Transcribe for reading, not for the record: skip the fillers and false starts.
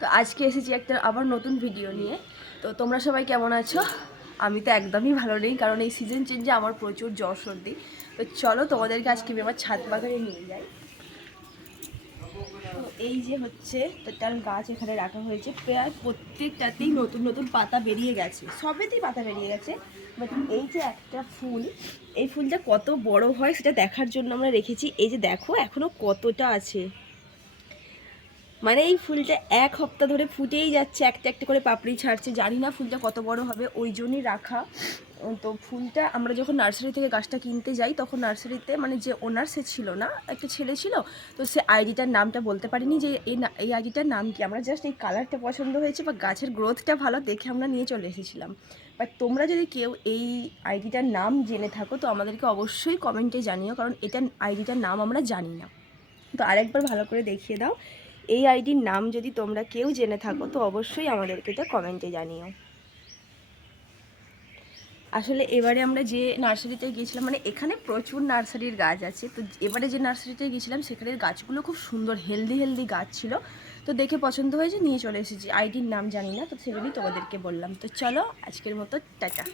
তো আজকে এসেছি একটা আবার নতুন ভিডিও নিয়ে। তো তোমরা সবাই কেমন আছো? আমি তো একদমই ভালো নেই, কারণ এই সিজন চেঞ্জে আমার প্রচুর জ্বর সর্দি। তো চলো তোমাদেরকে আজকে আমি আমার ছাদ বাগানে নিয়ে যাই। তো এই যে হচ্ছে টোটাল গাছ এখানে রাখা হয়েছে, প্রায় প্রত্যেকটাতেই নতুন নতুন পাতা বেরিয়ে গেছে, সবেতেই পাতা বেরিয়ে গেছে। বাট এই যে একটা ফুল, এই ফুলটা কত বড় হয় সেটা দেখার জন্য আমরা রেখেছি। এই যে দেখো এখনো কতটা আছে, মানে এই ফুলটা এক সপ্তাহ ধরে ফুটেই যাচ্ছে, একটা একটা করে পাপড়ি ছাড়ছে। জানি না ফুলটা কত বড় হবে, ওই জন্যই রাখা। তো ফুলটা আমরা যখন নার্সারি থেকে গাছটা কিনতে যাই, তখন নার্সারিতে মানে যে ওনার সে ছিল না, একটা ছেলে ছিল। তো সে আইডিটার নামটা বলতে পারিনি যে এই আইডিটার নাম কি। আমরা জাস্ট এই কালারটা পছন্দ হয়েছে বা গাছের গ্রোথটা ভালো দেখে আমরা নিয়ে চলে এসেছিলাম। বাট তোমরা যদি কেউ এই আইডিটার নাম জেনে থাকো তো আমাদেরকে অবশ্যই কমেন্টে জানিও, কারণ এটা আইডিটার নাম আমরা জানি না। তো আরেকবার ভালো করে দেখিয়ে দাও এই আইডির নাম, যদি তোমরা কেউ জেনে থাকো তো অবশ্যই আমাদেরকে এটা কমেন্টে জানিও। আসলে এবারে আমরা যে নার্সারিতে গিয়েছিলাম, মানে এখানে প্রচুর নার্সারির গাছ আছে, তো এবারে যে নার্সারিতে গিয়েছিলাম সেখানের গাছগুলো খুব সুন্দর হেলদি হেলদি গাছ ছিল। তো দেখে পছন্দ হয়েছে, নিয়ে চলে এসেছি। আইডির নাম জানি না, তো সেগুলি তোমাদেরকে বললাম। তো চলো আজকের মতো টাটা।